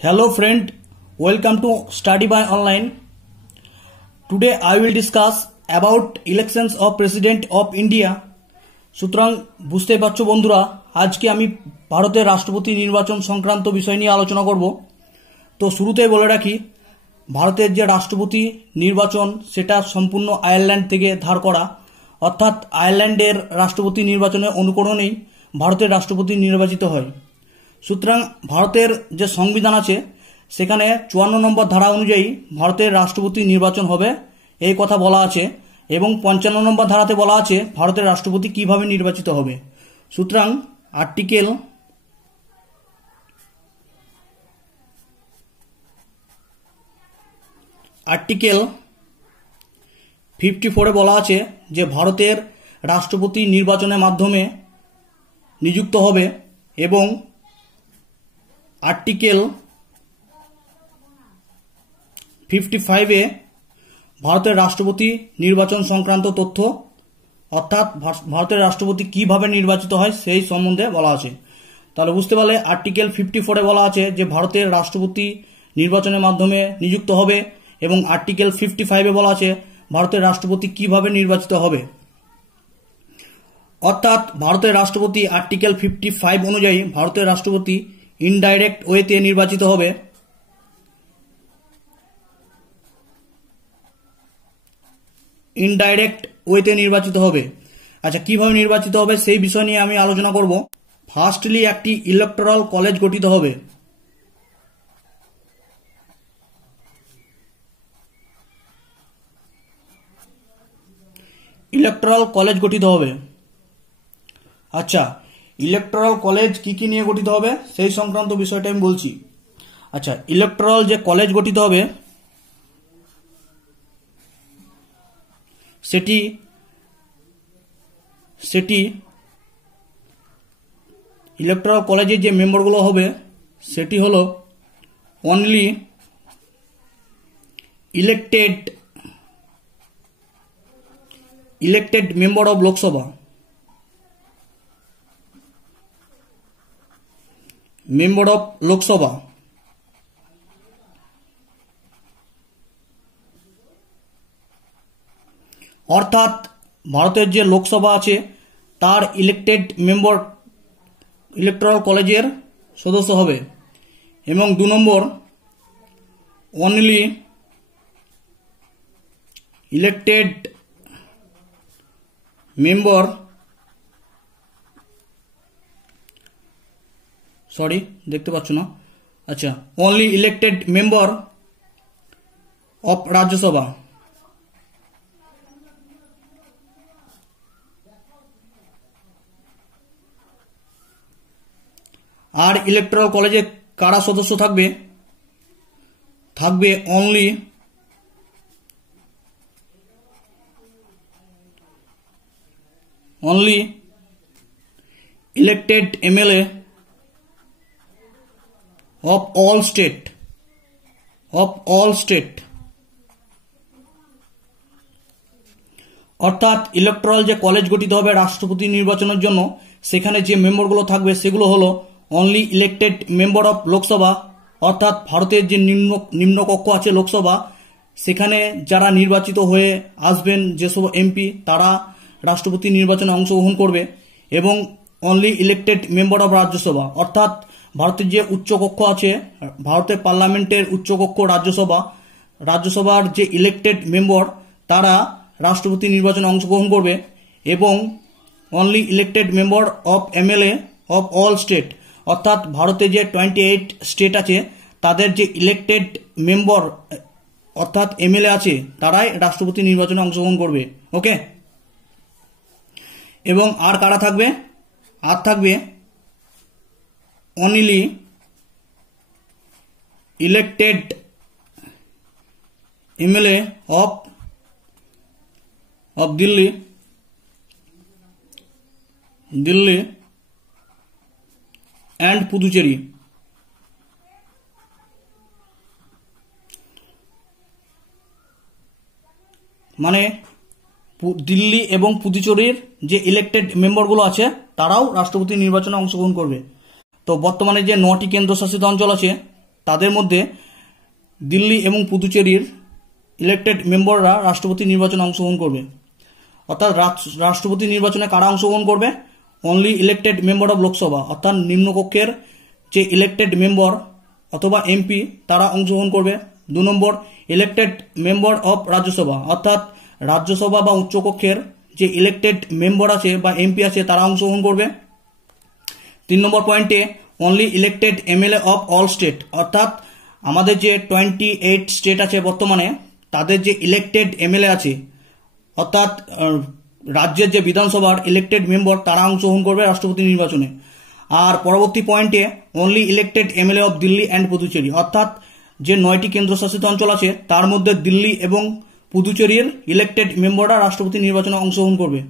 Hello friend, welcome to Study by Online. Today I will discuss about elections of President of India. সুতরাং বুঝতে পারছো বন্ধুরা, আজকে আমি ভারতের রাষ্ট্রপতি নির্বাচন সংক্রান্ত বিষয় নিয়ে আলোচনা করব। তো শুরুতেই বলে রাখি, ভারতের যে রাষ্ট্রপতি নির্বাচন সেটা সম্পূর্ণ আয়ারল্যান্ড থেকে ধার করা, অর্থাৎ আয়ারল্যান্ডের রাষ্ট্রপতি নির্বাচনের অনুকরণেই ভারতের রাষ্ট্রপতি নির্বাচিত হয়। সুতরাং ভারতের যে সংবিধান আছে সেখানে 54 নম্বর ধারা অনুযায়ী ভারতের রাষ্ট্রপতি নির্বাচন হবে এই কথা বলা আছে, এবং 55 নম্বর ধারাতে বলা আছে ভারতের রাষ্ট্রপতি কিভাবে নির্বাচিত হবে। সুতরাং আর্টিকেল 54 বলা আছে যে ভারতের রাষ্ট্রপতি নির্বাচনের মাধ্যমে নিযুক্ত হবে, এবং আর্টিকেল 55 ভারতের রাষ্ট্রপতি নির্বাচন সংক্রান্ত তথ্য, অর্থাৎ ভারতের রাষ্ট্রপতি কিভাবে নির্বাচিত হয় সেই সম্বন্ধে বলা আছে। তাহলে বুঝতে পারলে আর্টিকেল 54 বলা আছে যে ভারতের রাষ্ট্রপতি নির্বাচনের মাধ্যমে নিযুক্ত হবে, এবং আর্টিকেল 55 বলা আছে ভারতের রাষ্ট্রপতি কিভাবে নির্বাচিত হবে। অর্থাৎ ভারতের রাষ্ট্রপতি আর্টিকেল 55 অনুযায়ী ভারতের রাষ্ট্রপতি ইনডাইরেক্ট ওয়েতে নির্বাচিত হবে। আচ্ছা, কিভাবে নির্বাচিত হবে সেই বিষয় নিয়ে আমি আলোচনা করব। ফার্স্টলি একটি ইলেকটোরাল কলেজ গঠিত হবে। আচ্ছা, ইলেকটোরাল কলেজ কি নিয়ে গঠিত হবে সেই সংক্রান্ত বিষয়টা আমি বলছি। আচ্ছা, ইলেকটোরাল যে কলেজ গঠিত হবে সেটি ইলেকটোরাল কলেজের যে মেম্বারগুলো হবে সেটি হলো only elected member of Lok Sabha, অর্থাৎ ভারতের যে লোকসভা আছে তার ইলেক্টেড মেম্বার ইলেকটোরাল কলেজের সদস্য হবে। এবং 2 নম্বর, অনলি ইলেক্টেড মেম্বার দেখতে পাচ্ছ না। আচ্ছা, only elected member of Rajya Sabha. আর ইলেকটোরাল কলেজে কারা সদস্য থাকবে? থাকবে only elected MLA of all state, অর্থাৎ ইলেকটোরাল যে কলেজ গঠিত হবে রাষ্ট্রপতি নির্বাচনের জন্য সেখানে যে মেম্বারগুলো থাকবে সেগুলো হলো only elected member of Lok Sabha, অর্থাৎ ভারতের যে নিম্নকক্ষ আছে লোকসভা সেখানে যারা নির্বাচিত হয়ে আসবেন যেসব এমপি তারা রাষ্ট্রপতি নির্বাচনে অংশগ্রহণ করবে। এবং only elected member of Rajya Sabha, অর্থাৎ ভারতের যে উচ্চকক্ষ আছে, ভারতের পার্লামেন্টের উচ্চকক্ষ রাজ্যসভার যে ইলেক্টেড মেম্বার তারা রাষ্ট্রপতি নির্বাচনে অংশগ্রহণ করবে। এবং only elected member of MLA of all state, অর্থাৎ ভারতে যে 28 স্টেট আছে তাদের যে ইলেক্টেড মেম্বার অর্থাৎ এমএলএ আছে তারাই রাষ্ট্রপতি নির্বাচনে অংশগ্রহণ করবে। ওকে, এবং আর কারা থাকবে? আর থাকবে only elected MLA of Delhi and Puducherry. মানে দিল্লি এবং পুদুচেরির যে ইলেক্টেড মেম্বারগুলো আছে তারাও রাষ্ট্রপতি নির্বাচনে অংশগ্রহণ করবে। তো বর্তমানে যে 9টি কেন্দ্রশাসিত অঞ্চল আছে তাদের মধ্যে দিল্লি এবং পুদুচেরির ইলেক্টেড মেম্বাররা রাষ্ট্রপতি নির্বাচনে অংশগ্রহণ করবে। অর্থাৎ রাষ্ট্রপতি নির্বাচনে কারা অংশগ্রহণ করবে? Only elected member of Lok Sabha, অর্থাৎ নিম্নকক্ষের যে ইলেক্টেড মেম্বার অথবা এমপি তারা অংশগ্রহণ করবে। 2 নম্বর, ইলেক্টেড মেম্বার অফ রাজ্যসভা, অর্থাৎ রাজ্যসভা বা উচ্চকক্ষের যে ইলেক্টেড মেম্বার আছে বা এমপি আছে তারা অংশগ্রহণ করবে। 3 নম্বর পয়েন্টে, only elected MLA of all state, অর্থাৎ আমাদের যে 28 স্টেট আছে বর্তমানে তাদের যে ইলেক্টেড এমএলএ আছে অর্থাৎ রাজ্যের যে বিধানসভার ইলেক্টেড মেম্বার তারা অংশগ্রহণ করবে রাষ্ট্রপতি নির্বাচনে। আর পরবর্তী পয়েন্টে, only elected MLA of Delhi and Puducherry, অর্থাৎ যে 9টি কেন্দ্রশাসিত অঞ্চল আছে তার মধ্যে দিল্লি এবং পুদুচেরির ইলেক্টেড মেম্বাররা রাষ্ট্রপতি নির্বাচনে অংশগ্রহণ করবে।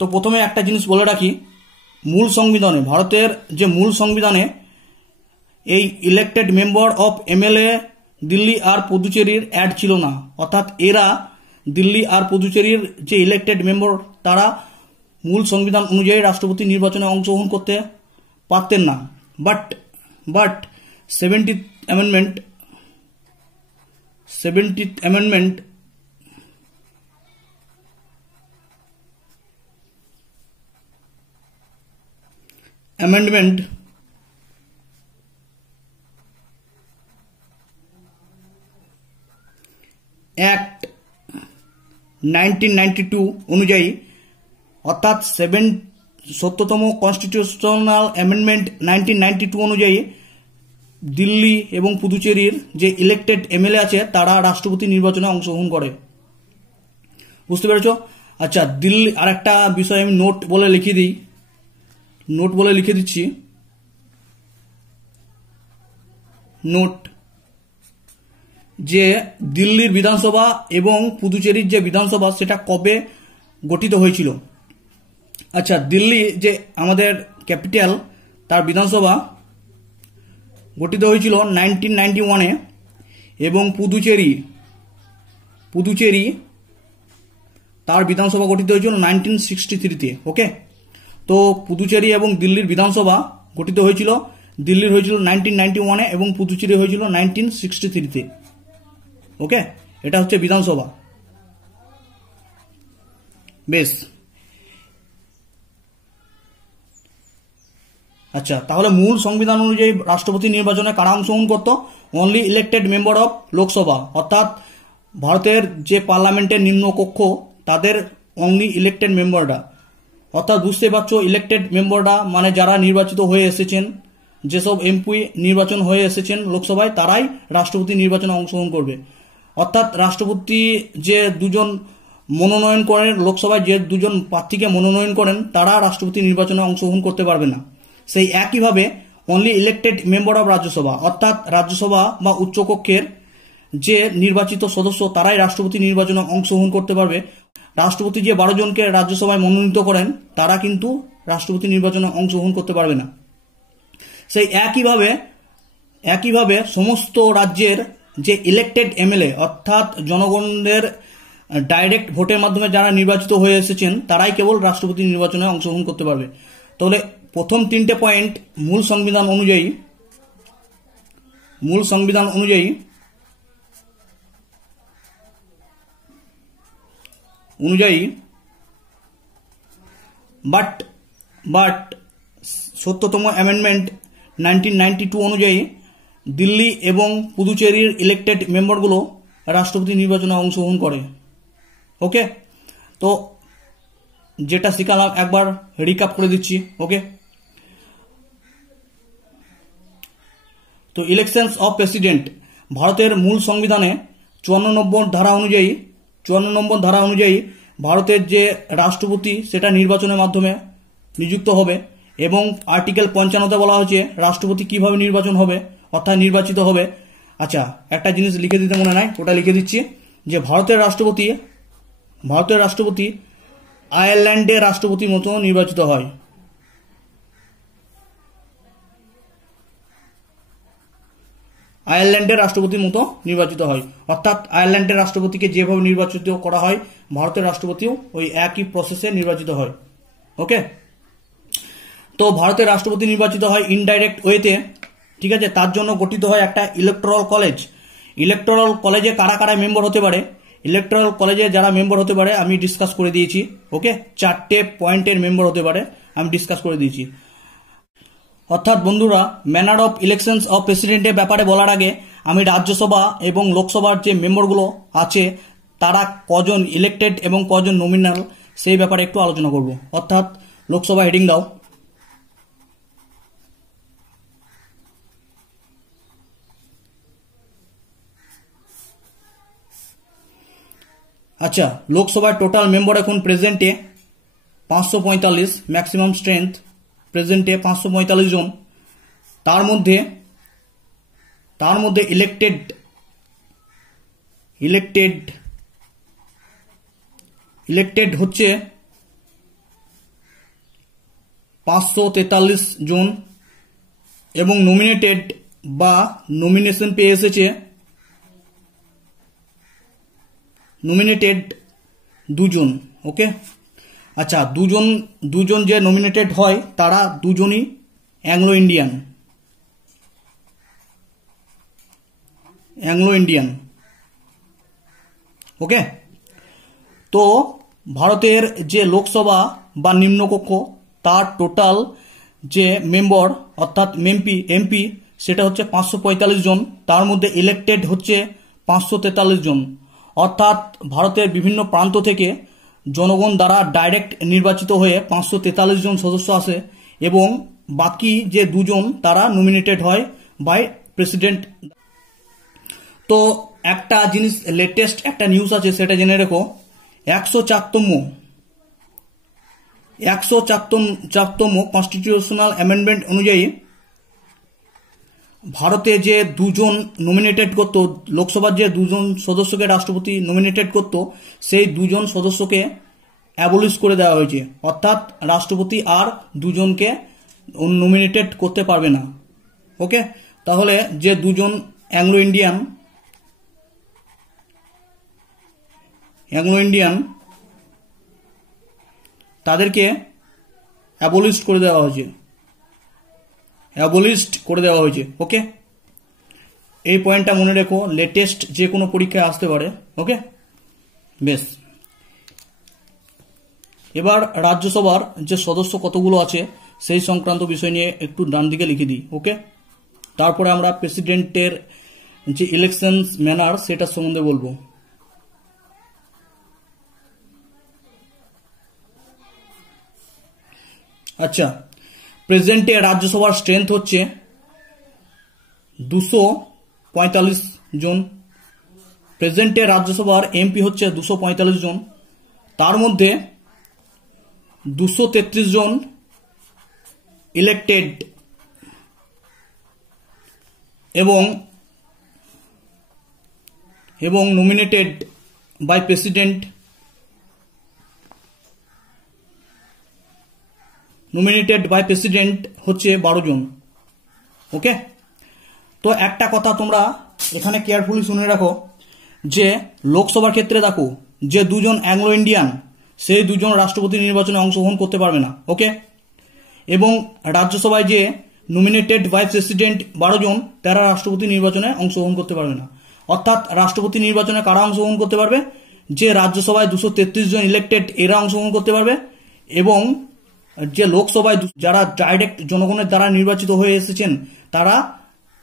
তো প্রথমে একটা জিনিস বলে রাখি, মূল সংবিধানে, ভারতের যে মূল সংবিধানে এই elected member of MLA Delhi আর পুদুচেরির অ্যাড ছিল না, অর্থাৎ এরা দিল্লি আর পুদুচেরির যে ইলেক্টেড মেম্বার তারা মূল সংবিধান অনুযায়ী রাষ্ট্রপতি নির্বাচনে অংশগ্রহণ করতে পারতেন না। বাট 70th amendment অ্যাক্ট 1992 অনুযায়ী, অর্থাৎ 70তম কনস্টিটিউশনাল অ্যামেন্ডমেন্ট 1992 অনুযায়ী দিল্লি এবং পুদুচেরির যে ইলেক্টেড এমএলএ আছে তারা রাষ্ট্রপতি নির্বাচনে অংশগ্রহণ করে। বুঝতে পেরেছ? আচ্ছা, দিল্লি আর একটা বিষয় আমি নোট বলে লিখে দিচ্ছি। নোট, যে দিল্লির বিধানসভা এবং পুদুচেরির যে বিধানসভা সেটা কবে গঠিত হয়েছিল। আচ্ছা, দিল্লি যে আমাদের ক্যাপিটাল তার বিধানসভা গঠিত হয়েছিল 1991-এ এবং পুদুচেরি তার বিধানসভা গঠিত হয়েছিল 1963-তে। ওকে, তো পুদুচেরি এবং দিল্লির বিধানসভা গঠিত হয়েছিল, দিল্লির হয়েছিল 1991-এ এবং পুদুচেরি হয়েছিল 1963-তে। ওকে, এটা হচ্ছে বিধানসভা। বেশ, আচ্ছা, তাহলে মূল সংবিধান অনুযায়ী রাষ্ট্রপতি নির্বাচনে কারা অংশগ্রহণ করত? Only elected member of Lok Sabha, অর্থাৎ ভারতের যে পার্লামেন্টের নিম্নকক্ষ তাদের অনলি ইলেক্টেড মেম্বাররা, অর্থাৎ বুঝতে পারছো ইলেক্টেড মেম্বাররা মানে যারা নির্বাচিত হয়ে এসেছেন, যেসব এমপি নির্বাচন হয়ে এসেছেন লোকসভায় তারাই রাষ্ট্রপতি নির্বাচনে অংশগ্রহণ করবে। অর্থাৎ রাষ্ট্রপতি যে দুজন মনোনয়ন করেন, লোকসভায় যে দুজন প্রার্থীকে মনোনয়ন করেন তারা রাষ্ট্রপতি নির্বাচনে অংশগ্রহণ করতে পারবে না। সেই একইভাবে only elected member of Rajya Sabha, অর্থাৎ রাজ্যসভা বা উচ্চকক্ষের যে নির্বাচিত সদস্য তারাই রাষ্ট্রপতি নির্বাচনে অংশগ্রহণ করতে পারবে। রাষ্ট্রপতি যে 12 জনকে রাজ্যসভায় মনোনীত করেন তারা কিন্তু রাষ্ট্রপতি নির্বাচনে অংশগ্রহণ করতে পারবে না। সেই একইভাবে সমস্ত রাজ্যের যে ইলেক্টেড এমএলএ, অর্থাৎ জনগণের ডাইরেক্ট ভোটের মাধ্যমে যারা নির্বাচিত হয়ে এসেছেন তারাই কেবল রাষ্ট্রপতি নির্বাচনে অংশগ্রহণ করতে পারবে। তাহলে প্রথম 3টে পয়েন্ট মূল সংবিধান অনুযায়ী বাট 70তম অ্যামেন্ডমেন্ট 1992 অনুযায়ী দিল্লি এবং পুদুচেরির ইলেক্টেড মেম্বারগুলো রাষ্ট্রপতি নির্বাচনে অংশগ্রহণ করে। ওকে, তো যেটা শিখালাম একবার রিক্যাপ করে দিচ্ছি। ওকে, তো ইলেকশনস অফ প্রেসিডেন্ট, ভারতের মূল সংবিধানে 54 নম্বর ধারা অনুযায়ী ভারতের যে রাষ্ট্রপতি সেটা নির্বাচনের মাধ্যমে নিযুক্ত হবে এবং আর্টিকেল 55-তে বলা হয়েছে রাষ্ট্রপতি কিভাবে নির্বাচিত হবে। আচ্ছা, একটা জিনিস লিখে দিতে মনে নাই, ওটা লিখে দিচ্ছি, যে ভারতের রাষ্ট্রপতি আয়ারল্যান্ডের রাষ্ট্রপতির মতো নির্বাচিত হয়। আয়ারল্যান্ডের রাষ্ট্রপতির মতো নির্বাচিত হয়, অর্থাৎ আয়ারল্যান্ডের রাষ্ট্রপতিকে যেভাবে নির্বাচিত করা হয় ভারতের রাষ্ট্রপতিও ওই একই প্রসেসে নির্বাচিত হয়। ওকে, তো ভারতের রাষ্ট্রপতি নির্বাচিত হয় ইনডাইরেক্ট ওয়েতে, ঠিক আছে, তার জন্য গঠিত হয় একটা ইলেকটোরাল কলেজ। ইলেকটোরাল কলেজে কারা কারা মেম্বার হতে পারে, ইলেকটোরাল কলেজে যারা মেম্বার হতে পারে আমি ডিসকাস করে দিয়েছি। ওকে, 4টে পয়েন্টের মেম্বার হতে পারে আমি ডিসকাস করে দিয়েছি। অর্থাৎ বন্ধুরা, ম্যানার অফ ইলেকশনস অফ প্রেসিডেন্টের ব্যাপারে বলার আগে আমি রাজ্যসভা এবং লোকসভার যে মেম্বারগুলো আছে তারা কজন ইলেক্টেড এবং কজন নমিনাল সেই ব্যাপারে একটু আলোচনা করব। অর্থাৎ লোকসভা হেডিং দাও। আচ্ছা, লোকসভার টোটাল মেম্বার এখন প্রেজেন্টে 545, ম্যাক্সিমাম স্ট্রেংথ প্রেজেন্টে 545 জন। তার মধ্যে ইলেক্টেড হচ্ছে 543 জন এবং নমিনেটেড বা নমিনেশন পেয়ে এসেছে নমিনেটেড 2 জন। ওকে, আচ্ছা, দুজন যে নমিনেটেড হয় তারা দুজনই অ্যাংলো ইন্ডিয়ান। ওকে, তো ভারতের যে লোকসভা বা নিম্নকক্ষ তার টোটাল যে মেম্বার অর্থাৎ এমপি সেটা হচ্ছে 545 জন। তার মধ্যে ইলেক্টেড হচ্ছে 543 জন। অর্থাৎ ভারতের বিভিন্ন প্রান্ত থেকে জনগণ দ্বারা ডাইরেক্ট নির্বাচিত হয়ে 543 জন সদস্য আসে এবং বাকি যে 2 জন তারা নমিনেটেড হয় বাই প্রেসিডেন্ট। তো একটা জিনিস, লেটেস্ট একটা নিউজ আছে সেটা জেনে রেখো। 104তম কনস্টিটিউশনাল অ্যামেন্ডমেন্ট অনুযায়ী ভারতে যে 2 জন নমিনেটেড করত, লোকসভার যে 2 জন সদস্যকে রাষ্ট্রপতি নমিনেটেড করত, সেই 2 জন সদস্যকে অ্যাবলিশ করে দেওয়া হয়েছে। অর্থাৎ রাষ্ট্রপতি আর 2 জনকে নমিনেটেড করতে পারবে না। ওকে, তাহলে যে 2 জন অ্যাংলো ইন্ডিয়ান তাদেরকে অ্যাবলিশড করে দেওয়া হয়েছে। ওকে, এই পয়েন্টটা মনে রেখো, লেটেস্ট যে কোনো পরীক্ষায় আসতে পারে। ওকে, বেশ। এবার রাজ্যসভার যে সদস্য কতগুলো আছে সেই সংক্রান্ত বিষয় নিয়ে একটু ডান দিকে লিখে দিই। ওকে, তারপরে আমরা প্রেসিডেন্টের যে ইলেকশনস ম্যানার সেটা সম্বন্ধে বলবো। আচ্ছা, প্রেজেন্টে রাজ্যসভার স্ট্রেংথ হচ্ছে 245 জন। প্রেজেন্টে রাজ্যসভার এমপি হচ্ছে 245 জন। তার মধ্যে 233 জন ইলেক্টেড এবং নমিনেটেড বাই প্রেসিডেন্ট হচ্ছে 12 জন। ওকে, তো একটা কথা তোমরা এখানে কেয়ারফুলি শুনে রাখো যে লোকসভার ক্ষেত্রে দেখো যে 2 জন অ্যাংলো ইন্ডিয়ান সেই 2 জন রাষ্ট্রপতি নির্বাচনে অংশগ্রহণ করতে পারবে না। ওকে, এবং রাজ্যসভায় যে নমিনেটেড বাই প্রেসিডেন্ট 12 জন তারা রাষ্ট্রপতি নির্বাচনে অংশগ্রহণ করতে পারবে না। অর্থাৎ রাষ্ট্রপতি নির্বাচনে কারা অংশগ্রহণ করতে পারবে, যে রাজ্যসভায় 233 জন ইলেক্টেড এরা অংশগ্রহণ করতে পারবে এবং যে লোকসভায় যারা ডাইরেক্ট জনগণের দ্বারা নির্বাচিত হয়ে এসেছেন তারা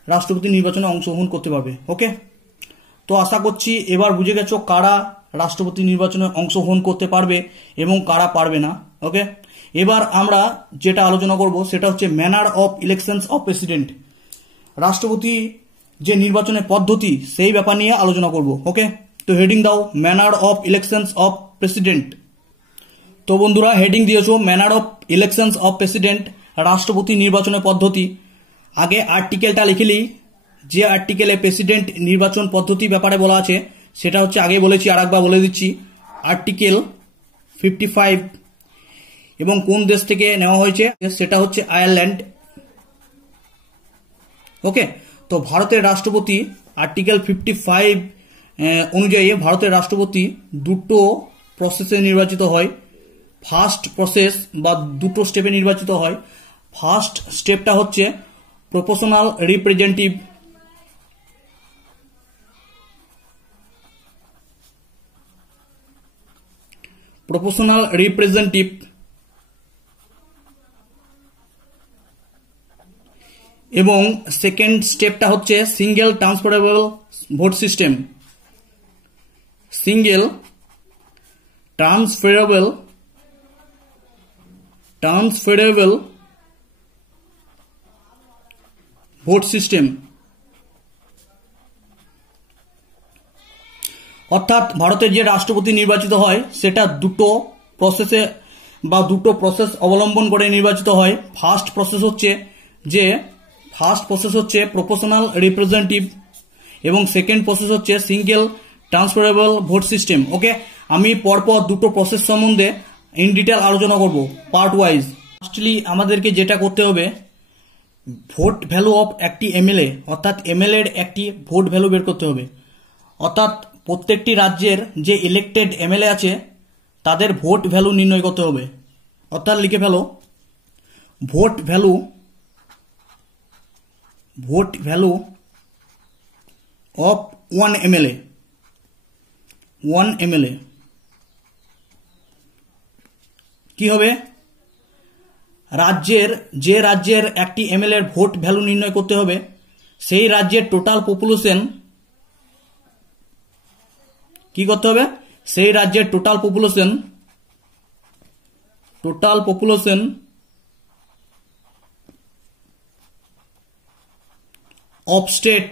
রাষ্ট্রপতি নির্বাচনে অংশগ্রহণ করতে পারবে। ওকে, তো আশা করছি এবার বুঝে গেছো কারা রাষ্ট্রপতি নির্বাচনে অংশগ্রহণ করতে পারবে এবং কারা পারবে না। ওকে, এবার আমরা যেটা আলোচনা করব সেটা হচ্ছে manner of elections of president. রাষ্ট্রপতি যে নির্বাচনের পদ্ধতি সেই ব্যাপার নিয়ে আলোচনা করব। ওকে, তো হেডিং দাও manner of elections of president. তো বন্ধুরা, হেডিং দিয়েছো manner of elections of president, রাষ্ট্রপতি নির্বাচনের পদ্ধতি। আগে আর্টিকেলটা লিখেলি, যে আর্টিকেলে প্রেসিডেন্ট নির্বাচন পদ্ধতি ব্যাপারে বলা আছে সেটা হচ্ছে আগে বলেছি আর একবার বলে দিচ্ছি, আর্টিকেল 55 এবং কোন দেশ থেকে নেওয়া হয়েছে সেটা হচ্ছে আয়ারল্যান্ড। ওকে, তো ভারতের রাষ্ট্রপতি আর্টিকেল 55 অনুযায়ী ভারতের রাষ্ট্রপতি 2টো প্রসেসে নির্বাচিত হয়। ফার্স্ট প্রসেস বা 2টো স্টেপে নির্বাচিত হয়। ফার্স্ট স্টেপটা হচ্ছে proportional representative, এবং সেকেন্ড স্টেপটা হচ্ছে single transferable vote system. Single transferable vote system, অর্থাৎ ভারতের যে রাষ্ট্রপতি নির্বাচিত হয় সেটা দুটো প্রসেস অবলম্বন করে নির্বাচিত হয়। ফার্স্ট প্রসেস হচ্ছে প্রপোর্শনাল রিপ্রেজেন্টেটিভ এবং সেকেন্ড প্রসেস হচ্ছে সিঙ্গেল ট্রান্সফারেবল ভোট সিস্টেম। ওকে, আমি পরপর দুটো প্রসেস সম্বন্ধে ইন ডিটেল আলোচনা করব পার্ট ওয়াইজ। ফার্স্টলি আমাদেরকে যেটা করতে হবে, ভোট ভ্যালু অফ একটি এমএলএ, অর্থাৎ এমএলএ এর একটি ভোট ভ্যালু বের করতে হবে। অর্থাৎ প্রত্যেকটি রাজ্যের যে ইলেক্টেড এমএলএ আছে তাদের ভোট ভ্যালু নির্ণয় করতে হবে। অর্থাৎ লিখে ফেলো vote value of one MLA কি হবে? যে রাজ্যের একটি এমএলএ এর ভোট ভ্যালু নির্ণয় করতে হবে সেই রাজ্যের টোটাল পপুলেশন কি করতে হবে? সেই রাজ্যের টোটাল পপুলেশন অফ স্টেট,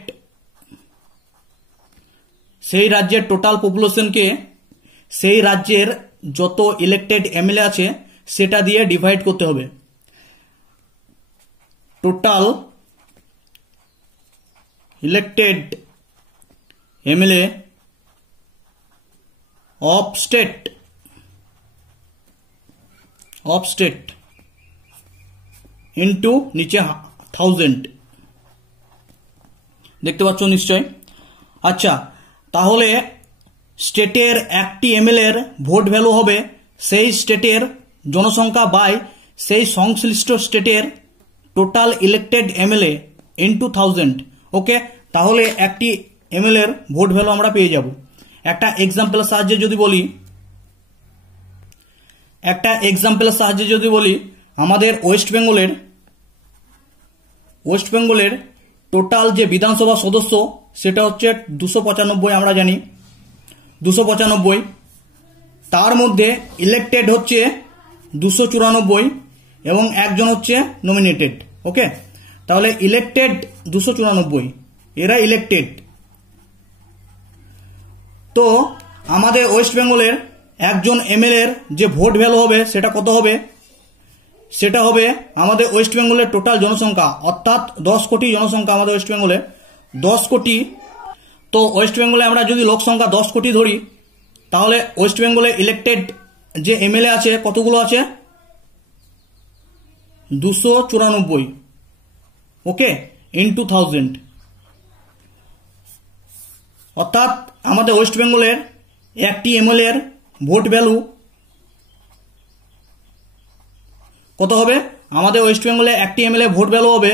সেই রাজ্যের টোটাল পপুলেশনকে সেই রাজ্যের যত ইলেক্টেড এমএলএ আছে সেটা দিয়ে ডিভাইড করতে হবে। Total elected MLA of state into নিচে 1000, দেখতে পাচ্ছ নিশ্চয়। আচ্ছা, তাহলে স্টেটের একটি এমএলএ এর ভোট ভ্যালু হবে সেই স্টেটের জনসংখ্যা বাই সেই সংশ্লিষ্ট স্টেটের টোটাল ইলেক্টেড এমএলএ ইন্টু 1000। ওকে, তাহলে একটি এমএলএ এর ভোট ভ্যালু আমরা পেয়ে যাব। একটা এক্সাম্পলের সাহায্যে যদি বলি, আমাদের ওয়েস্ট বেঙ্গলের টোটাল যে বিধানসভা সদস্য সেটা হচ্ছে 295, আমরা জানি 295। তার মধ্যে ইলেক্টেড হচ্ছে 294 এবং একজন হচ্ছে নমিনেটেড। ওকে, তাহলে ইলেক্টেড 294, এরা ইলেক্টেড। তো আমাদের ওয়েস্ট বেঙ্গলের একজন এমএলএ এর যে ভোট ভ্যালু হবে সেটা কত হবে? সেটা হবে আমাদের ওয়েস্ট বেঙ্গলের টোটাল জনসংখ্যা, অর্থাৎ 10 কোটি জনসংখ্যা আমাদের ওয়েস্ট বেঙ্গলে 10 কোটি। তো ওয়েস্ট বেঙ্গলে আমরা যদি লোক সংখ্যা 10 কোটি ধরি, তাহলে ওয়েস্ট বেঙ্গলে ইলেক্টেড যে এমএলএ আছে কতগুলো আছে? 294। ওকে, ইন্টু 1000, অর্থাৎ আমাদের ওয়েস্ট বেঙ্গলের একটি এমএলএ এর ভোট ভ্যালু কত হবে? আমাদের ওয়েস্ট বেঙ্গলে একটি এমএলএ ভোট ভ্যালু হবে,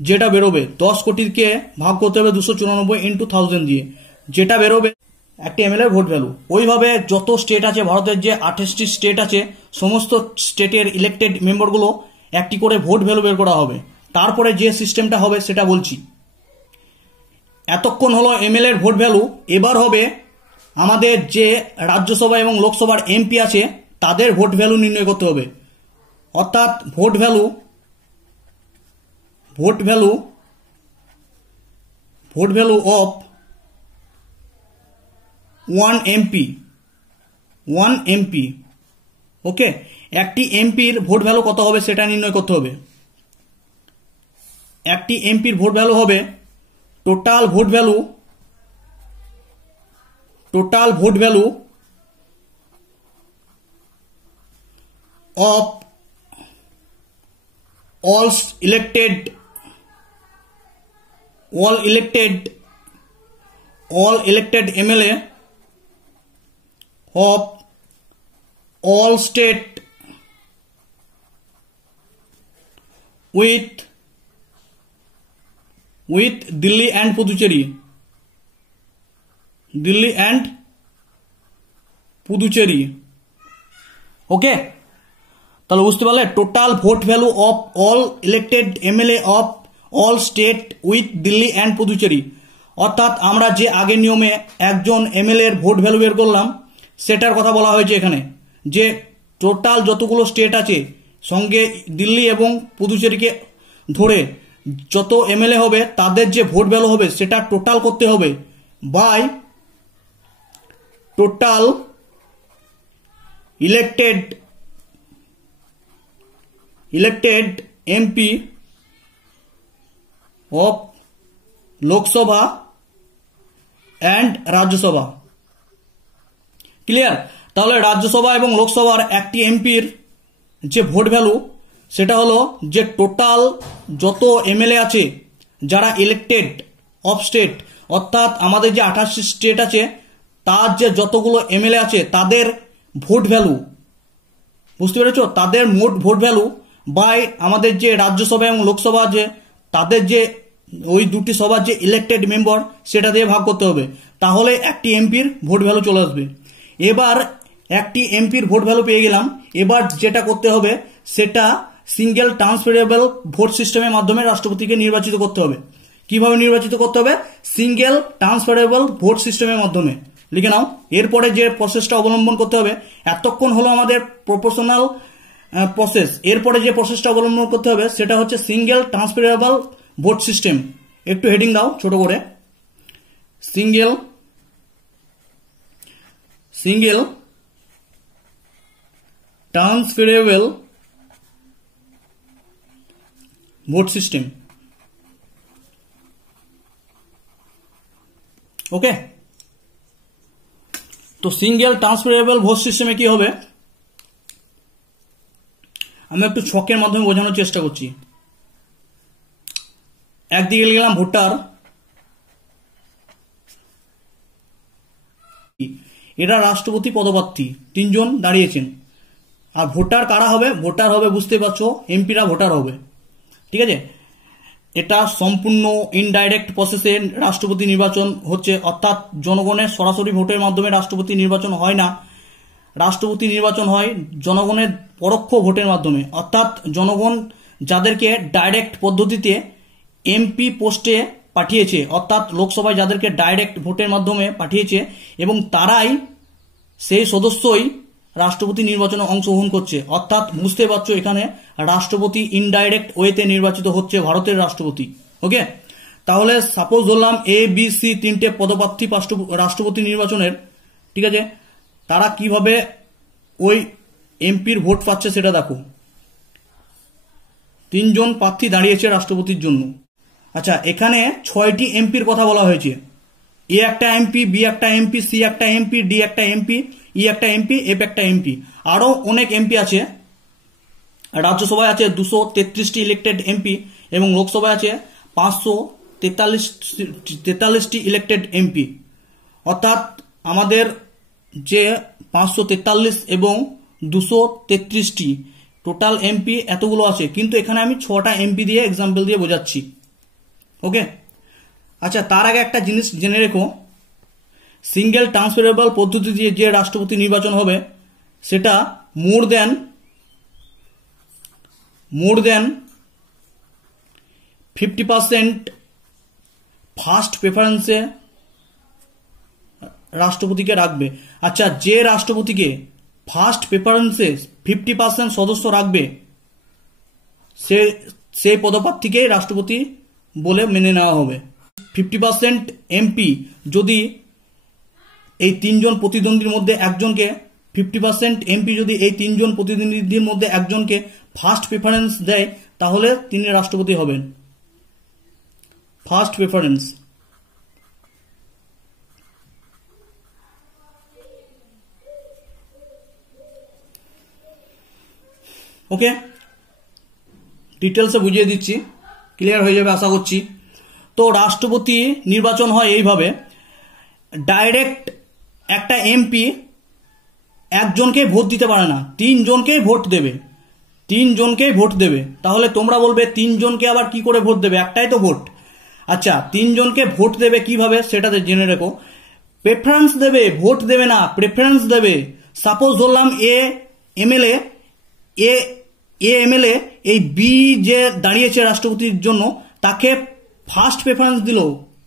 যেটা বেরোবে 10 কোটিকে ভাগ করতে হবে 294 ইন্টু 1000 দিয়ে, যেটা বেরোবে একটি এমএলএ ভোট ভ্যালু। ওইভাবে যত স্টেট আছে, ভারতের যে 28টি স্টেট আছে, সমস্ত স্টেটের ইলেক্টেড মেম্বারগুলো একটি করে ভোট ভ্যালু বের করা হবে। তারপরে যে সিস্টেমটা হবে সেটা বলছি। এতক্ষণ হলো এমএলএ এর ভোট ভ্যালু। এবার হবে আমাদের যে রাজ্যসভা এবং লোকসভার এমপি আছে তাদের ভোট ভ্যালু নির্ণয় করতে হবে। অর্থাৎ vote value of one MP. Okay, একটি এমপির ভোট ভ্যালু কত হবে সেটা নির্ণয় করতে হবে। একটি এমপির ভোট ভ্যালু হবে total vote value of all elected MLA of all state with with Delhi and Puducherry, Delhi and Puducherry. Okay, তাহলে বুঝতে পারলে total vote value of all elected MLA of all state with Delhi and Puducherry. অর্থাৎ আমরা যে আগের নিয়মে একজন এমএলএ এর ভোট ভ্যালু বের করলাম সেটার কথা বলা হয়েছে এখানে, যে টোটাল যতগুলো স্টেট আছে সঙ্গে দিল্লি এবং পুদুচেরিকে ধরে যত এমএলএ হবে তাদের যে ভোট ভ্যালু হবে সেটা টোটাল করতে হবে by total elected MP of Lok Sabha and Rajya Sabha. Clear? তাহলে রাজ্যসভা এবং লোকসভার একটি এমপির যে ভোট ভ্যালু সেটা হলো যে টোটাল যত এমএলএ আছে যারা ইলেক্টেড অফ স্টেট, অর্থাৎ আমাদের যে 28টি স্টেট আছে তার যে যতগুলো এমএলএ আছে তাদের ভোট ভ্যালু, বুঝতে পেরেছো, তাদের মোট ভোট ভ্যালু বাই আমাদের যে রাজ্যসভা এবং লোকসভা যে তাদের যে ওই দুটি সভার যে ইলেক্টেড মেম্বার সেটা দিয়ে ভাগ করতে হবে, তাহলে একটি এমপির ভোট ভ্যালু চলে আসবে। এবার একটি এমপির ভোট ভ্যালু পেয়ে গেলাম, এবার যেটা করতে হবে সেটা সিঙ্গেল ট্রান্সফারেবল ভোট সিস্টেমের মাধ্যমে রাষ্ট্রপতিকে নির্বাচিত করতে হবে। কিভাবে নির্বাচিত করতে হবে? সিঙ্গেল ট্রান্সফারেবল ভোট সিস্টেমের মাধ্যমে। লিখে নাও। এরপরে যে প্রসেসটা অবলম্বন করতে হবে, এতক্ষণ হলো আমাদের প্রপোর্শনাল প্রসেস, এরপরে যে প্রসেসটা অবলম্বন করতে হবে সেটা হচ্ছে সিঙ্গেল ট্রান্সফারেবল ভোট সিস্টেম। একটু হেডিং দাও ছোট করে, সিঙ্গেল ট্রান্সফারেবল ভোট সিস্টেম। ওকে, তো সিঙ্গেল ট্রান্সফারেবল ভোট সিস্টেমে কি হবে আমি একটু ছকের মাধ্যমে বোঝানোর চেষ্টা করছি। একদিকে লিখলাম ভোটার, এরা রাষ্ট্রপতি পদপ্রার্থী, 3 জন দাঁড়িয়েছেন। আর ভোটার কারা হবে? ভোটার হবে, বুঝতে পারছো, এমপিরা ভোটার হবে। ঠিক আছে, এটা সম্পূর্ণ ইনডাইরেক্ট প্রসেসে রাষ্ট্রপতি নির্বাচন হচ্ছে, অর্থাৎ জনগণের সরাসরি ভোটের মাধ্যমে রাষ্ট্রপতি নির্বাচন হয় না। রাষ্ট্রপতি নির্বাচন হয় জনগণের পরোক্ষ ভোটের মাধ্যমে, অর্থাৎ জনগণ যাদেরকে ডাইরেক্ট পদ্ধতিতে এমপি পোস্টে পাঠিয়েছে, অর্থাৎ লোকসভায় যাদেরকে ডাইরেক্ট ভোটের মাধ্যমে পাঠিয়েছে এবং তারাই সেই সদস্যই রাষ্ট্রপতি নির্বাচনে অংশগ্রহণ করছে। অর্থাৎ বুঝতে পারছো এখানে রাষ্ট্রপতি ইনডাইরেক্ট ওয়েতে নির্বাচিত হচ্ছে ভারতের রাষ্ট্রপতি। ওকে, তাহলে সাপোজ ধরলাম ABC 3টে পদপ্রার্থী রাষ্ট্রপতি নির্বাচনের, ঠিক আছে, তারা কিভাবে ওই এমপির ভোট পাচ্ছে সেটা দেখো। 3 জন প্রার্থী দাঁড়িয়েছে রাষ্ট্রপতির জন্য। আচ্ছা, এখানে 6টি এমপির কথা বলা হয়েছে। এ একটা এমপি, বি একটা এমপি, সি একটা এমপি, ডি একটা এমপি, ই একটা এমপি, এফ একটা এমপি, আরো অনেক এমপি আছে। রাজ্যসভায় আছে 233টি ইলেক্টেড এমপি এবং লোকসভায় আছে 543টি ইলেক্টেড এমপি। অর্থাৎ আমাদের যে 543 এবং 233টি টোটাল এমপি এতগুলো আছে, কিন্তু এখানে আমি 6টা এমপি দিয়ে এক্সাম্পল দিয়ে বোঝাচ্ছি। ওকে, আচ্ছা, তার আগে একটা জিনিস জেনে রেখো, সিঙ্গেল ট্রান্সফারেবল পদ্ধতি দিয়ে যে রাষ্ট্রপতি নির্বাচন হবে সেটা মোর দেন 50% ফার্স্ট প্রেফারেন্সে রাষ্ট্রপতিকে রাখবে। আচ্ছা, যে রাষ্ট্রপতিকে ফার্স্ট প্রেফারেন্সে 50% সদস্য রাখবে সেই পদপ্রার্থীকে রাষ্ট্রপতি বলে মেনে নেওয়া হবে। 50% এমপি যদি এই 3 জন প্রতিদ্বন্দ্বীর মধ্যে একজনকে 50% এমপি যদি এই 3 জন প্রতিদ্বন্দ্বীর মধ্যে একজনকে ফার্স্ট প্রেফারেন্স দেয় তাহলে তিনি রাষ্ট্রপতি হবেন। First preference. ওকে, ডিটেলসে বুঝিয়ে দিচ্ছি, ক্লিয়ার হয়ে যাবে আশা করছি। তো রাষ্ট্রপতি নির্বাচন হয় এইভাবে, ডাইরেক্ট একটা এমপি একজনকে ভোট দিতে পারে না, 3 জনকেই ভোট দেবে, 3 জনকেই ভোট দেবে। তাহলে তোমরা বলবে 3 জনকে আবার কি করে ভোট দেবে, একটাই তো ভোট। আচ্ছা, তিনজনকে ভোট দেবে কিভাবে সেটা জেনে রেখো। প্রেফারেন্স দেবে, ভোট দেবে না, প্রেফারেন্স দেবে। সাপোজ ধরলাম এ এমএলএ এই বি যে দাঁড়িয়েছে রাষ্ট্রপতির জন্য তাকে ফার্স্ট প্রেফারেন্স দিল।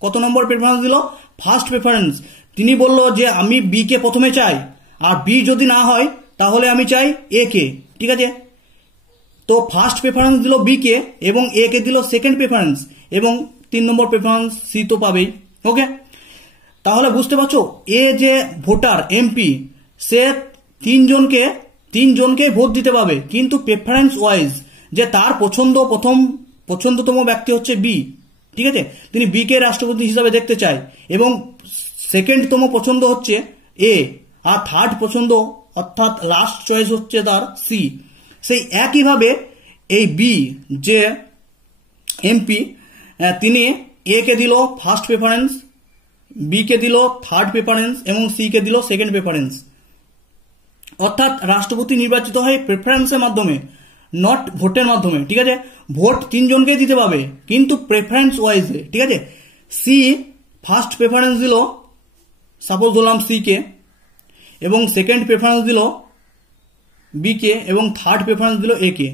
কত নম্বর প্রেফারেন্স দিল? First preference. তিনি বলল যে আমি বি কে প্রথমে চাই, আর বি যদি না হয় তাহলে আমি চাই এ কে। ঠিক আছে, তো ফার্স্ট প্রেফারেন্স দিল বি কে এবং এ কে দিল সেকেন্ড প্রেফারেন্স, এবং 3 নম্বর প্রেফারেন্স সি তো পাবেই। ওকে, তাহলে বুঝতে পারছো এ যে ভোটার এমপি সে তিনজনকে ভোট দিতে পাবে, কিন্তু প্রেফারেন্স ওয়াইজ যে তার পছন্দতম ব্যক্তি হচ্ছে বি। ঠিক আছে, তিনি বি কে রাষ্ট্রপতি হিসাবে দেখতে চায়, এবং সেকেন্ডতম পছন্দ হচ্ছে এ, আর থার্ড পছন্দ অর্থাৎ লাস্ট চয়েস হচ্ছে তার সি। সেই একইভাবে এই বি যে এমপি তিনি এ কে দিল ফার্স্ট প্রেফারেন্স, বি কে দিল থার্ড প্রেফারেন্স এবং সি কে দিল সেকেন্ড প্রেফারেন্স। অর্থাৎ রাষ্ট্রপতি নির্বাচিত হয় প্রেফারেন্সের মাধ্যমে, নট ভোটের মাধ্যমে। ঠিক আছে, ভোট তিনজনকে দিতে পাবে কিন্তু প্রেফারেন্স ওয়াইজে। ঠিক আছে, সি ফার্স্ট প্রেফারেন্স দিল, সাপোজ ধরলাম সি কে, এবং সেকেন্ড প্রেফারেন্স দিল বি কে, এবং থার্ড প্রেফারেন্স দিল এ কে।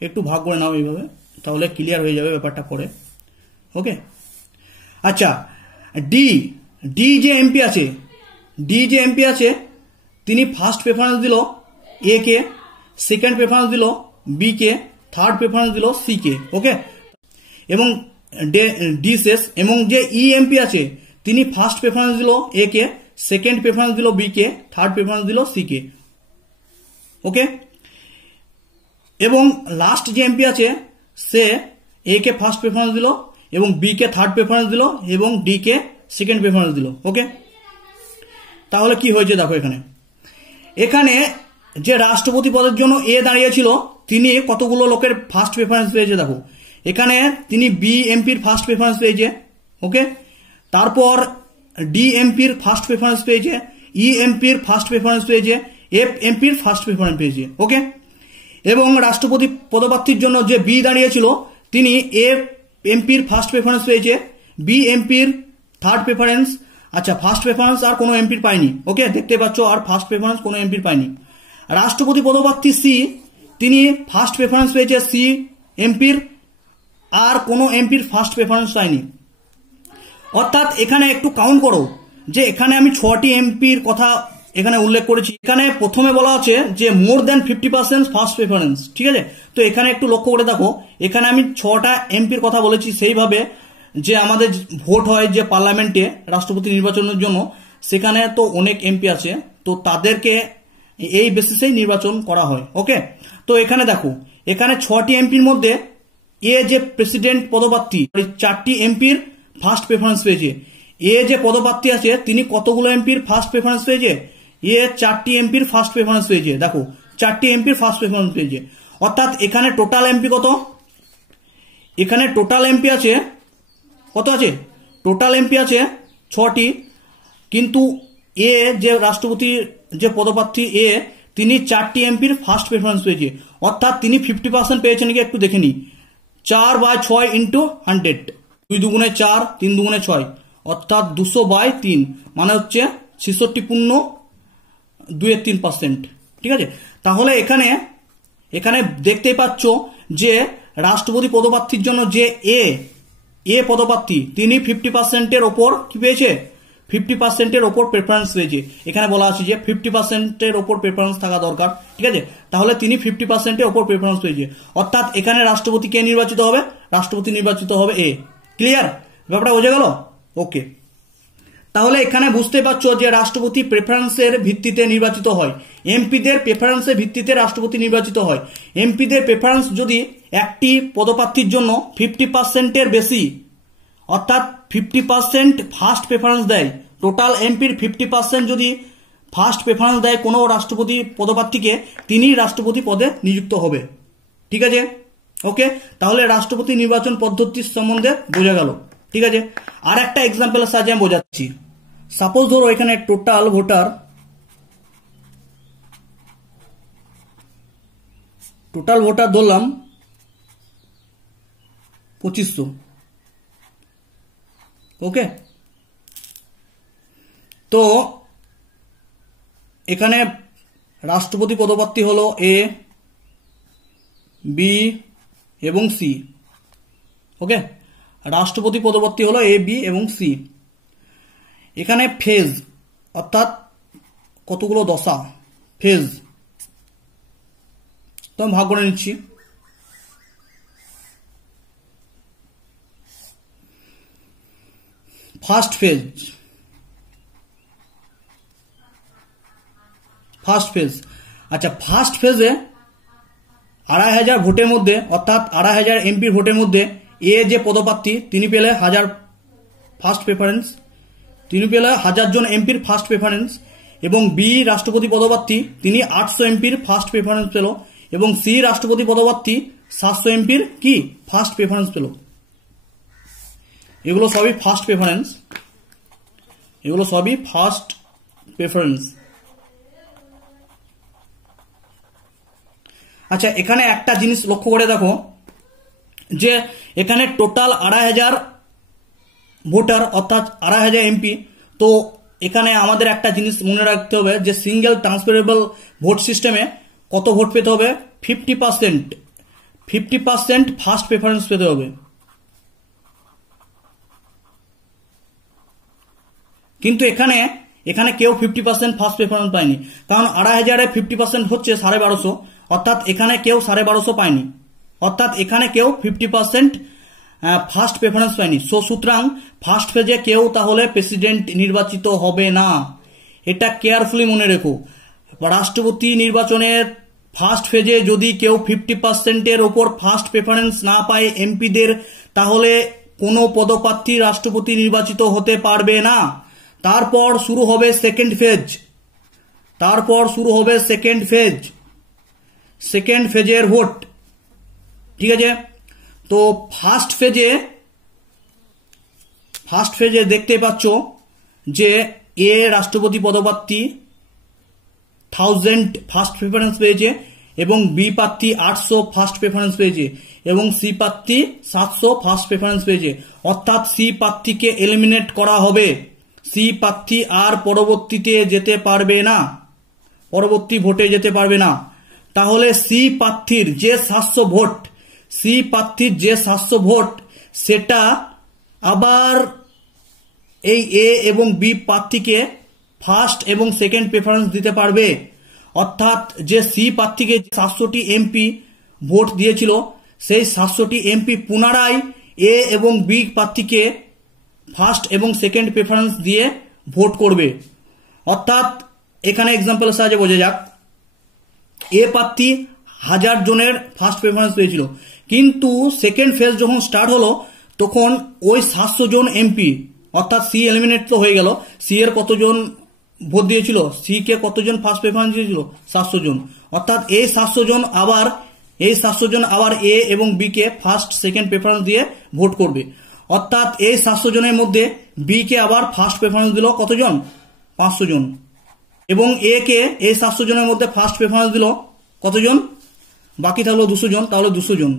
একটু ভাগ করে নাও এইভাবে, তাহলে ক্লিয়ার হয়ে যাবে ব্যাপারটা পরে। ওকে, আচ্ছা, ডি যে এমপি আছে তিনি ফার্স্ট প্রেফারেন্স দিল এ কে, সেকেন্ড প্রেফারেন্স দিল বি কে, থার্ড প্রেফারেন্স দিল সি কে। ওকে, এবং ডি শেষ। এবং যে ই এমপি আছে তিনি ফার্স্ট প্রেফারেন্স দিল এ কে, সেকেন্ড প্রেফারেন্স দিল বি কে, থার্ড প্রেফারেন্স দিল সি কে। ওকে, এবং লাস্ট যে এমপি আছে সে এ কে ফার্স্ট প্রেফারেন্স দিল, এবং বি কে থার্ড প্রেফারেন্স দিল, এবং ডি কে সেকেন্ড প্রেফারেন্স দিল। ওকে, তাহলে কি হয়েছে দেখো, এখানে যে রাষ্ট্রপতি পদের জন্য এ দাঁড়িয়েছিল তিনি কতগুলো লোকের ফার্স্ট প্রেফারেন্স পেয়েছে দেখো। এখানে তিনি বি এমপির ফার্স্ট প্রেফারেন্স পেয়েছে। ওকে, তারপর ডি এমপির ফার্স্ট প্রেফারেন্স পেয়েছে, ই এমপির ফার্স্ট প্রেফারেন্স পেয়েছে, এফ এমপির ফার্স্ট প্রেফারেন্স পেয়েছে। ওকে, এবং রাষ্ট্রপতি পদপ্রার্থীর জন্য যে বি দাঁড়িয়েছিল তিনি এফ এমপির ফার্স্ট প্রেফারেন্স পেয়েছে, বি এমপির থার্ড প্রেফারেন্স। আচ্ছা, ফার্স্ট প্রেফারেন্স আর কোনো এমপির পায়নি। ওকে, দেখতে পাচ্ছ, আর ফার্স্ট প্রেফারেন্স কোনো এমপির পায়নি। রাষ্ট্রপতি পদপ্রার্থী সি তিনি ফার্স্ট প্রেফারেন্স পেয়েছে সি এমপির, আর কোনো এমপির ফার্স্ট প্রেফারেন্স পায়নি। অর্থাৎ এখানে একটু কাউন্ট করো যে এখানে আমি 6টি এমপির কথা এখানে উল্লেখ করেছি। এখানে প্রথমে বলা আছে যে মোর দেন 50% ফার্স্ট প্রেফারেন্স। ঠিক আছে, তো এখানে একটু লক্ষ্য করে দেখো, এখানে আমি 6টা এমপির কথা বলেছি। সেইভাবে যে আমাদের ভোট হয় যে পার্লামেন্টে রাষ্ট্রপতি নির্বাচনের জন্য, সেখানে তো অনেক এমপি আছে, তো তাদেরকে এই বেসিসেই নির্বাচন করা হয়। ওকে, তো এখানে দেখো, এখানে 6টি এমপির মধ্যে এ যে প্রেসিডেন্ট পদপ্রার্থী 4টি এমপির ফার্স্ট প্রেফারেন্স পেয়েছে। এ যে পদপ্রার্থী আছে তিনি কতগুলো এমপির ফার্স্ট প্রেফারেন্স পেয়েছে? এ 4টি এমপির ফার্স্ট প্রেফারেন্স পেয়েছে। দেখো, 4টি এমপির ফার্স্ট প্রেফারেন্স পেয়েছে। অর্থাৎ এখানে টোটাল এমপি কত? এখানে টোটাল এমপি আছে কত আছে? টোটাল এমপি আছে 6টি, কিন্তু এ যে রাষ্ট্রপতির যে পদপ্রার্থী এ তিনি 4টি এমপির ফার্স্ট প্রেফারেন্স পেয়েছে। অর্থাৎ তিনি 50% পেয়েছেন কি একটু দেখে নি। 4/6 ইন্টু 100, 2 দুগুণে 4, 3 দুগুণে 6, অর্থাৎ 200/3, মানে হচ্ছে 66.2-3%। ঠিক আছে, তাহলে এখানে দেখতেই পাচ্ছ যে রাষ্ট্রপতি পদপ্রার্থীর জন্য যে এ পদপ্রার্থী তিনি 50%-এর ওপর কি পেয়েছে? 50%-এর ওপর প্রেফারেন্স পেয়েছে। এখানে বলা আছে যে 50%-এর ওপর প্রেফারেন্স থাকা দরকার। ঠিক আছে, তাহলে তিনি 50%-এর ওপর প্রেফারেন্স পেয়েছে। অর্থাৎ এখানে রাষ্ট্রপতি কে নির্বাচিত হবে? রাষ্ট্রপতি নির্বাচিত হবে এ। ক্লিয়ার? ব্যাপারটা বোঝা গেল? ওকে, তাহলে এখানে বুঝতে পারছো যে রাষ্ট্রপতি প্রেফারেন্সের ভিত্তিতে নির্বাচিত হয়। এমপিদের প্রেফারেন্সের ভিত্তিতে রাষ্ট্রপতি নির্বাচিত হয়। এমপিদের প্রেফারেন্স যদি একটি পদপ্রার্থীর জন্য 50%-এর বেশি, অর্থাৎ 50% ফার্স্ট প্রেফারেন্স দেয়, টোটাল এমপির 50% যদি ফার্স্ট প্রেফারেন্স দেয় কোনো রাষ্ট্রপতি পদপ্রার্থীকে, তিনি রাষ্ট্রপতি পদে নিযুক্ত হবে। ঠিক আছে, ওকে, তাহলে রাষ্ট্রপতি নির্বাচন পদ্ধতির সম্বন্ধে বোঝা গেল। ঠিক আছে, আর একটা এক্সাম্পলের সাহায্যে আমি বোঝাচ্ছি। সাপোজ ধরো এখানে টোটাল ভোটার ধরলাম 2500। ওকে, তো এখানে রাষ্ট্রপতি পদপ্রার্থী হলো এ, বি এবং সি। ওকে, রাষ্ট্রপতি পদপ্রার্থী হলো এ, বি এবং সি। এখানে ফেজ অর্থাৎ কতগুলো দশা, ফেজ তো আমি ভাগ করে নিচ্ছি। ফার্স্ট ফেজ, আচ্ছা ফার্স্ট ফেজে 2,500 ভোটের মধ্যে অর্থাৎ 2,500 এমপির ভোটের মধ্যে এ যে পদপ্রার্থী তিনি পেলে 1000 ফার্স্ট প্রেফারেন্স, তিনি পেলে 1000 জন এমপির ফার্স্ট প্রেফারেন্স, এবং বি রাষ্ট্রপতি পদপ্রার্থী তিনি 800 এমপির ফার্স্ট প্রেফারেন্স পেল, এবং সি রাষ্ট্রপতি পদপ্রার্থী 700 এমপির কি ফার্স্ট প্রেফারেন্স পেল। এগুলো সবই ফার্স্ট প্রেফারেন্স, এগুলো সবই ফার্স্ট প্রেফারেন্স। আচ্ছা এখানে একটা জিনিস লক্ষ্য করে দেখো যে এখানে টোটাল 2,500 ভোটার অর্থাৎ 2,500 এমপি। তো এখানে আমাদের একটা জিনিস মনে রাখতে হবে যে সিঙ্গেল ট্রান্সফারেবল ভোট সিস্টেমে কত ভোট পেতে হবে, 50% ফার্স্ট প্রেফারেন্স পেতে হবে। কিন্তু এখানে কেউ 50% ফার্স্ট প্রেফারেন্স পায়নি, কারণ 2,500-এ 50% হচ্ছে 1250, অর্থাৎ এখানে কেউ 1250 পায়নি, অর্থাৎ এখানে কেউ 50% ফার্স্ট প্রেফারেন্স পায়নি। সুতরাং ফার্স্ট ফেজে কেউ তাহলে প্রেসিডেন্ট নির্বাচিত হবে না, এটা কেয়ারফুলি মনে রেখো। রাষ্ট্রপতি নির্বাচনের ফার্স্ট ফেজে যদি কেউ 50%-এর ওপর ফার্স্ট প্রেফারেন্স না পায় এমপিদের, তাহলে কোনো পদপ্রার্থী রাষ্ট্রপতি নির্বাচিত হতে পারবে না। তারপর শুরু হবে সেকেন্ড ফেজ, সেকেন্ড ফেজের ভোট। ঠিক আছে, তো ফার্স্ট ফেজে দেখতে পাচ্ছ যে এ রাষ্ট্রপতি পদপ্রার্থী 1000 ফার্স্ট প্রেফারেন্স পেয়েছে, এবং বি প্রার্থী 800 ফার্স্ট প্রেফারেন্স পেয়েছে, এবং সি প্রার্থী 700 ফার্স্ট প্রেফারেন্স পেয়েছে। অর্থাৎ সি প্রার্থীকে এলিমিনেট করা হবে, সি প্রার্থী আর পরবর্তীতে যেতে পারবে না, পরবর্তী ভোটে যেতে পারবে না। তাহলে সি প্রার্থীর যে 700 ভোট সেটা আবার এই এ এবং বি প্রার্থীকে ফার্স্ট এবং সেকেন্ড প্রেফারেন্স দিতে পারবে। অর্থাৎ যে সি প্রার্থীকে 700টি এমপি ভোট দিয়েছিল, সেই 700টি এমপি পুনরায় এ এবং বি প্রার্থীকে ফার্স্ট এবং সেকেন্ড প্রেফারেন্স দিয়ে ভোট করবে। অর্থাৎ এখানে এক্সাম্পলের সাহায্যে বোঝা যাক, এ প্রার্থী 1000 জনের ফার্স্ট প্রেফারেন্স পেয়েছিল, কিন্তু সেকেন্ড ফেজ যখন স্টার্ট হলো তখন ওই 700 জন এমপি, অর্থাৎ সি এলিমিনেট তো হয়ে গেল, সি এর কতজন ভোট দিয়েছিল, সি কে কতজন ফার্স্ট প্রেফারেন্স দিয়েছিল, 700 জন। অর্থাৎ এই 700 জন আবার এ এবং বি কে ফার্স্ট সেকেন্ড প্রেফারেন্স দিয়ে ভোট করবে। অর্থাৎ এই 700 জনের মধ্যে বি কে আবার ফার্স্ট প্রেফারেন্স দিল কতজন, 500 জন, এবং এ কে এই 700 জনের মধ্যে ফার্স্ট প্রেফারেন্স দিল কতজন, বাকি থাকলো 200 জন, তাহলে 200 জন।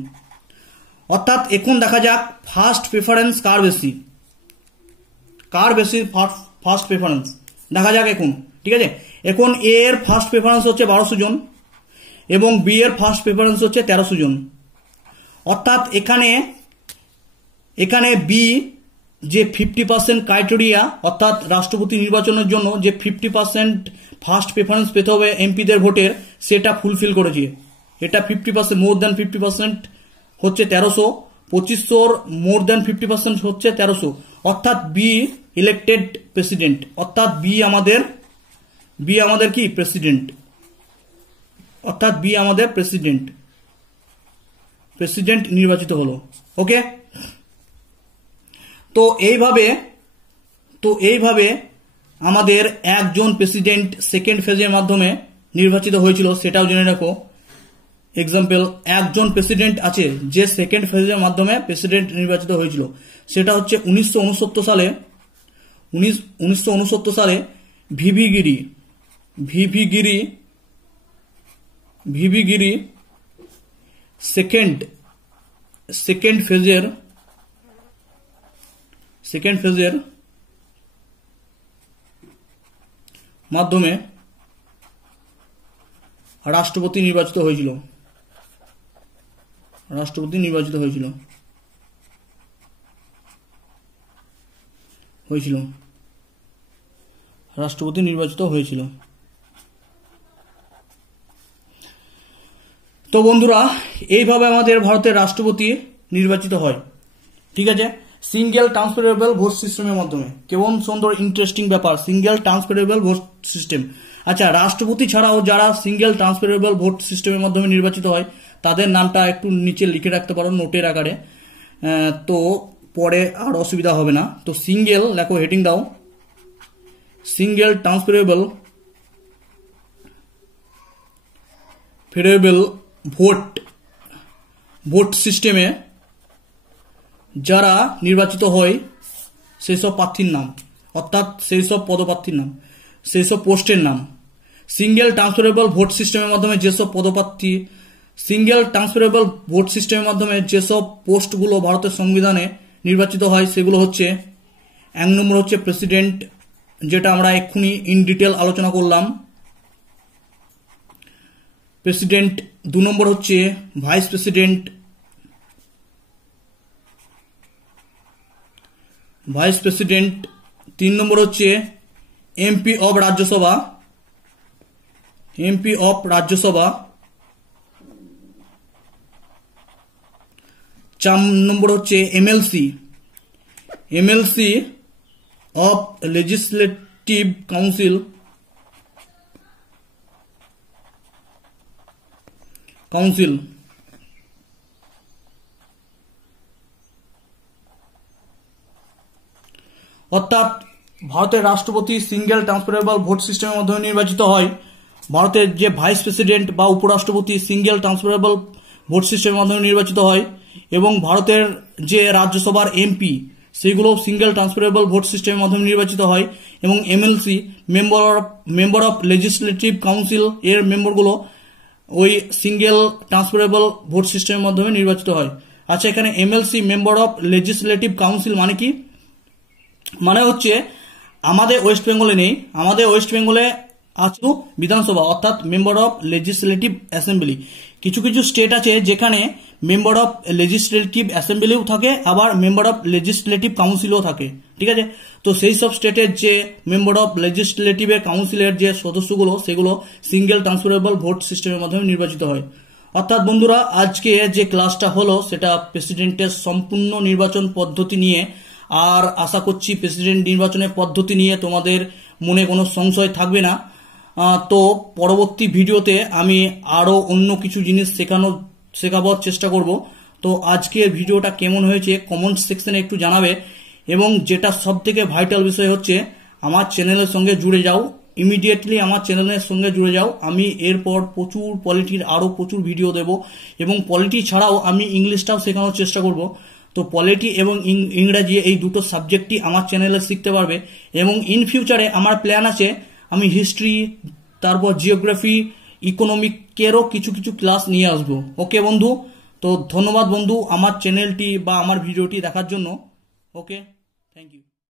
অর্থাৎ এখন দেখা যাক ফার্স্ট প্রেফারেন্স কার বেশি ফার্স্ট প্রেফারেন্স দেখা যাক এখন। ঠিক আছে, এখন এ এর ফার্স্ট প্রেফারেন্স হচ্ছে 1200 জন, এবং বি এর ফার্স্ট প্রেফারেন্স হচ্ছে 1300 জন। অর্থাৎ এখানে বি যে 50% ক্রাইটেরিয়া, অর্থাৎ রাষ্ট্রপতি নির্বাচনের জন্য যে 50% ফার্স্ট প্রেফারেন্স পেতে হবে এমপিদের ভোটের, সেটা ফুলফিল করেছে। এটা 50%, মোর দ্যান 50% হচ্ছে 1300, 2500 মোর দ্যান 50% হচ্ছে 1300। অর্থাৎ বি ইলেক্টেড প্রেসিডেন্ট, অর্থাৎ বি আমাদের কি প্রেসিডেন্ট, অর্থাৎ বি আমাদের প্রেসিডেন্ট নির্বাচিত হলো। ওকে, তো এইভাবে আমাদের একজন প্রেসিডেন্ট সেকেন্ড ফেজের মাধ্যমে নির্বাচিত হয়েছিল, সেটাও জেনে রাখো। এক্সাম্পল, একজন প্রেসিডেন্ট আছে যে সেকেন্ড ফেজের মাধ্যমে প্রেসিডেন্ট নির্বাচিত হয়েছিল, সেটা হচ্ছে 1969 সালে ভিভি গিরি সেকেন্ড সেকেন্ড ফেজের মাধ্যমে রাষ্ট্রপতি নির্বাচিত হয়েছিল। রাষ্ট্রপতি নির্বাচিত হয়েছিল। রাষ্ট্রপতি নির্বাচিত হয়েছিল। তো বন্ধুরা, এইভাবে আমাদের ভারতের রাষ্ট্রপতি নির্বাচিত হয়। ঠিক আছে, সিঙ্গেল ট্রান্সফারেবল ভোট সিস্টেমের মাধ্যমে। কেমন সুন্দর ইন্টারেস্টিং ব্যাপার, সিঙ্গেল ট্রান্সফারেবল ভোট সিস্টেম। আচ্ছা, রাষ্ট্রপতি ছাড়াও যারা সিঙ্গেল ট্রান্সফারেবল ভোট সিস্টেমের মাধ্যমে নির্বাচিত হয় তাদের নামটা একটু নিচে লিখে রাখতে পারো নোটের আকারে, তো পরে আর অসুবিধা হবে না। তো সিঙ্গেল লেখো, হেডিং দাও, সিঙ্গেল ট্রান্সফারেবল ভোট সিস্টেমে যারা নির্বাচিত হয় সেই সব প্রার্থীর নাম, অর্থাৎ সেই সব পদপ্রার্থীর নাম, সেই সব পোস্টের নাম। সিঙ্গেল ট্রান্সফারেবল ভোট সিস্টেমের মাধ্যমে যেসব পদপ্রার্থী, সিঙ্গেল ট্রান্সফারেবল ভোট সিস্টেমের মাধ্যমে যেসব পোস্টগুলো ভারতের সংবিধানে নির্বাচিত হয় সেগুলো হচ্ছে, এক নম্বর হচ্ছে প্রেসিডেন্ট, যেটা আমরা এক্ষুনি ইন ডিটেল আলোচনা করলাম, প্রেসিডেন্ট। 2 নম্বর হচ্ছে ভাইস প্রেসিডেন্ট, ভাইস প্রেসিডেন্ট। 3 নম্বর হচ্ছে MP of Rajya Sabha, MP of Rajya Sabha. 4 নম্বর হচ্ছে MLC, MLC of legislative council, অর্থাৎ ভারতের রাষ্ট্রপতি সিঙ্গেল ট্রান্সফারেবল ভোট সিস্টেমের মাধ্যমে নির্বাচিত হয়। ভারতের যে ভাইস প্রেসিডেন্ট বা উপরাষ্ট্রপতি সিঙ্গেল ট্রান্সফারেবল ভোট সিস্টেমের মাধ্যমে নির্বাচিত হয়, এবং ভারতের যে রাজ্যসভার এমপি সেগুলো সিঙ্গেল ট্রান্সফারেবল ভোট সিস্টেমের মাধ্যমে নির্বাচিত হয়, এবং MLC member of legislative council এর মেম্বারগুলো ওই সিঙ্গেল ট্রান্সফারেবল ভোট সিস্টেমের মাধ্যমে নির্বাচিত হয়। আচ্ছা, এখানে MLC member of legislative council মানে কি? মানে হচ্ছে আমাদের ওয়েস্ট বেঙ্গলে নেই, আমাদের ওয়েস্ট বেঙ্গলে আছে বিধানসভা অর্থাৎ মেম্বার অফ লেজিসলেটিভ অ্যাসেম্বলি। কিছু কিছু স্টেট আছে যেখানে মেম্বার অফ লেজিসলেটিভ অ্যাসেম্বলিও থাকে, আবার মেম্বার অফ লেজিসলেটিভ কাউন্সিলও থাকে। ঠিক আছে, তো সেই সব স্টেটের যে মেম্বার অফ লেজিসলেটিভ কাউন্সিলের যে সদস্যগুলো সেগুলো সিঙ্গেল ট্রান্সফারেবল ভোট সিস্টেমের মাধ্যমে নির্বাচিত হয়। অর্থাৎ বন্ধুরা, আজকে যে ক্লাসটা হলো সেটা প্রেসিডেন্টের সম্পূর্ণ নির্বাচন পদ্ধতি নিয়ে, আর আশা করছি প্রেসিডেন্ট নির্বাচনের পদ্ধতি নিয়ে তোমাদের মনে কোনো সংশয় থাকবে না। তো পরবর্তী ভিডিওতে আমি আরও অন্য কিছু জিনিস শেখাবার চেষ্টা করব। তো আজকের ভিডিওটা কেমন হয়েছে কমেন্ট সেকশনে একটু জানাবে, এবং যেটা সব থেকে ভাইটাল বিষয় হচ্ছে আমার চ্যানেলের সঙ্গে জুড়ে যাও, ইমিডিয়েটলি আমার চ্যানেলের সঙ্গে জুড়ে যাও। আমি এরপর প্রচুর পলিটির আরও প্রচুর ভিডিও দেব, এবং পলিটি ছাড়াও আমি ইংলিশটাও শেখানোর চেষ্টা করব। তো পলিটি এবং ইংরাজি এই দুটো সাবজেক্টই আমার চ্যানেলে শিখতে পারবে, এবং ইন ফিউচারে আমার প্ল্যান আছে আমি হিস্ট্রি, তারপর জিওগ্রাফি, ইকোনমিকেরও কিছু কিছু ক্লাস নিয়ে আসবো। ওকে বন্ধু, তো ধন্যবাদ বন্ধু আমার চ্যানেলটি বা আমার ভিডিওটি দেখার জন্য। ওকে, থ্যাংক ইউ।